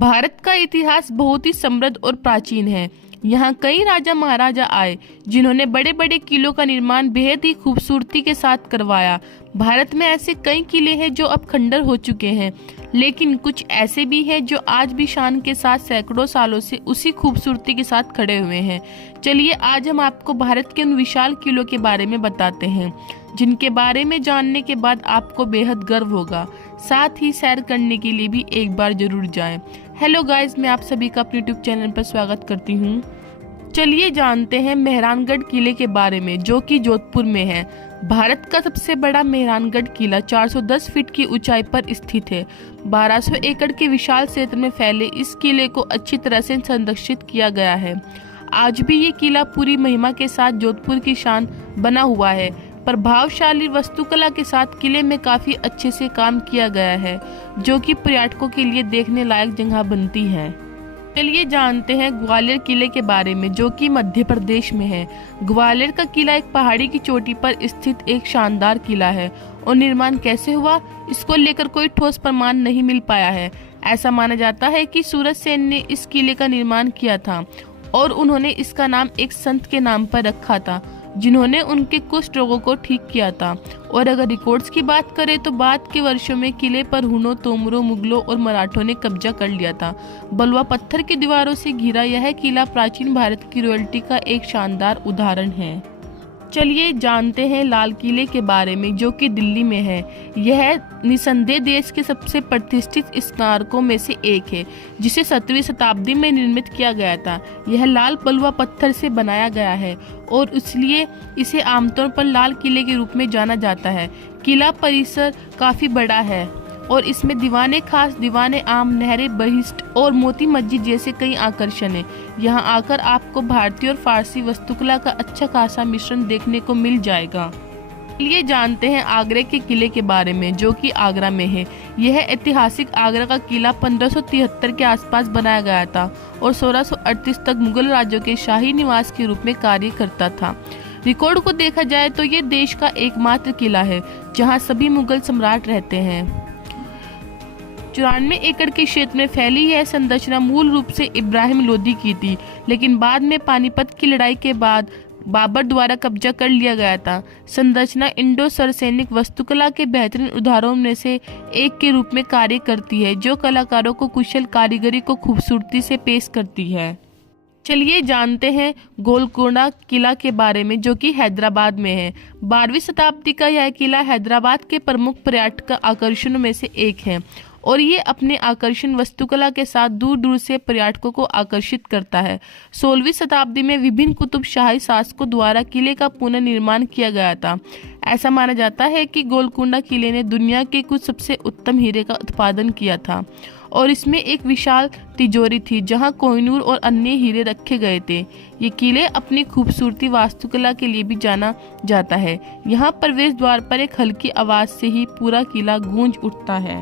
भारत का इतिहास बहुत ही समृद्ध और प्राचीन है। यहाँ कई राजा महाराजा आए जिन्होंने बड़े बड़े किलों का निर्माण बेहद ही खूबसूरती के साथ करवाया। भारत में ऐसे कई किले हैं जो अब खंडर हो चुके हैं, लेकिन कुछ ऐसे भी हैं जो आज भी शान के साथ सैकड़ों सालों से उसी खूबसूरती के साथ खड़े हुए हैं। चलिए आज हम आपको भारत के उन विशाल किलों के बारे में बताते हैं जिनके बारे में जानने के बाद आपको बेहद गर्व होगा। साथ ही सैर करने के लिए भी एक बार जरूर जाएं। हेलो गाइस, मैं आप सभी का अपने यूट्यूब चैनल पर स्वागत करती हूँ। चलिए जानते हैं मेहरानगढ़ किले के बारे में, जो कि जोधपुर में है। भारत का सबसे बड़ा मेहरानगढ़ किला 410 फीट की ऊंचाई पर स्थित है। 1200 एकड़ के विशाल क्षेत्र में फैले इस किले को अच्छी तरह से संरक्षित किया गया है। आज भी ये किला पूरी महिमा के साथ जोधपुर की शान बना हुआ है। प्रभावशाली वास्तुकला के साथ किले में काफी अच्छे से काम किया गया है, जो कि पर्यटकों के लिए देखने लायक जगह बनती है। चलिए जानते हैं ग्वालियर किले के बारे में, जो कि मध्य प्रदेश में है। ग्वालियर का किला एक पहाड़ी की चोटी पर स्थित एक शानदार किला है और निर्माण कैसे हुआ, इसको लेकर कोई ठोस प्रमाण नहीं मिल पाया है। ऐसा माना जाता है कि सूरज सेन ने इस किले का निर्माण किया था और उन्होंने इसका नाम एक संत के नाम पर रखा था, जिन्होंने उनके कुष्ठ रोगों को ठीक किया था। और अगर रिकॉर्ड्स की बात करें तो बाद के वर्षों में किले पर हुनों, तोमरों, मुगलों और मराठों ने कब्जा कर लिया था। बलुआ पत्थर की दीवारों से घिरा यह किला प्राचीन भारत की रॉयल्टी का एक शानदार उदाहरण है। चलिए जानते हैं लाल किले के बारे में, जो कि दिल्ली में है। यह निसंदेह देश के सबसे प्रतिष्ठित स्मारकों में से एक है, जिसे 17वीं शताब्दी में निर्मित किया गया था। यह लाल बलुआ पत्थर से बनाया गया है और इसलिए इसे आमतौर पर लाल किले के रूप में जाना जाता है। किला परिसर काफी बड़ा है और इसमें दीवाने खास, दीवाने आम, नहरें, बहिष्ट और मोती मस्जिद जैसे कई आकर्षण हैं। यहाँ आकर आपको भारतीय और फारसी वास्तुकला का अच्छा खासा मिश्रण देखने को मिल जाएगा। चलिए जानते हैं आगरा के किले के बारे में, जो कि आगरा में है। यह ऐतिहासिक आगरा का किला 1573 के आसपास बनाया गया था और 1638 तक मुगल राज्यों के शाही निवास के रूप में कार्य करता था। रिकॉर्ड को देखा जाए तो ये देश का एकमात्र किला है जहाँ सभी मुगल सम्राट रहते हैं। 94 एकड़ के क्षेत्र में फैली यह संरचना मूल रूप से इब्राहिम लोदी की थी, लेकिन बाद में पानीपत की लड़ाई के बाद बाबर द्वारा कब्जा कर लिया गया था। संरचना इंडो सरसैनिक वास्तुकला के बेहतरीन उदाहरणों में से एक के रूप में कार्य करती है, जो कलाकारों को कुशल कारीगरी को खूबसूरती से पेश करती है। चलिए जानते हैं गोलकोंडा किला के बारे में, जो कि हैदराबाद में है। 12वीं शताब्दी का यह किला हैदराबाद के प्रमुख पर्यटक आकर्षणों में से एक है और ये अपने आकर्षण वास्तुकला के साथ दूर दूर से पर्यटकों को आकर्षित करता है। 16वीं शताब्दी में विभिन्न कुतुबशाही शासकों द्वारा किले का पुनर्निर्माण किया गया था। ऐसा माना जाता है कि गोलकोंडा किले ने दुनिया के कुछ सबसे उत्तम हीरे का उत्पादन किया था और इसमें एक विशाल तिजोरी थी जहां कोहिनूर और अन्य हीरे रखे गए थे। ये किले अपनी खूबसूरती वास्तुकला के लिए भी जाना जाता है। यहाँ प्रवेश द्वार पर एक हल्की आवाज से ही पूरा किला गूंज उठता है।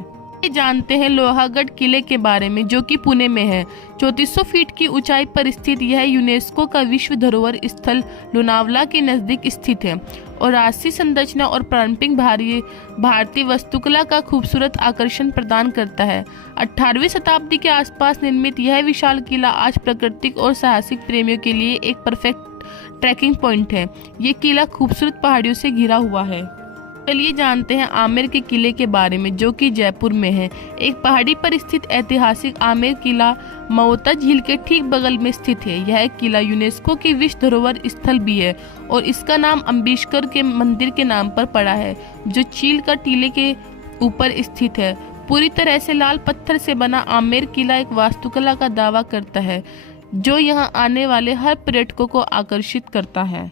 जानते हैं लोहागढ़ किले के बारे में, जो कि पुणे में है। 3400 फीट की ऊंचाई पर स्थित यह यूनेस्को का विश्व धरोहर स्थल लोनावला के नजदीक स्थित है और राष्ट्रीय संरचना और पारंपरिक भारतीय वास्तुकला का खूबसूरत आकर्षण प्रदान करता है। 18वीं शताब्दी के आसपास निर्मित यह विशाल किला आज प्राकृतिक और साहसिक प्रेमियों के लिए एक परफेक्ट ट्रैकिंग पॉइंट है। ये किला खूबसूरत पहाड़ियों से घिरा हुआ है। चलिए जानते हैं आमेर के किले के बारे में, जो कि जयपुर में है। एक पहाड़ी पर स्थित ऐतिहासिक आमेर किला मवता झील के ठीक बगल में स्थित है। यह किला यूनेस्को की विश्व धरोहर स्थल भी है और इसका नाम अम्बेडकर के मंदिर के नाम पर पड़ा है, जो चील का टीले के ऊपर स्थित है। पूरी तरह से लाल पत्थर से बना आमेर किला एक वास्तुकला का दावा करता है, जो यहाँ आने वाले हर पर्यटकों को आकर्षित करता है।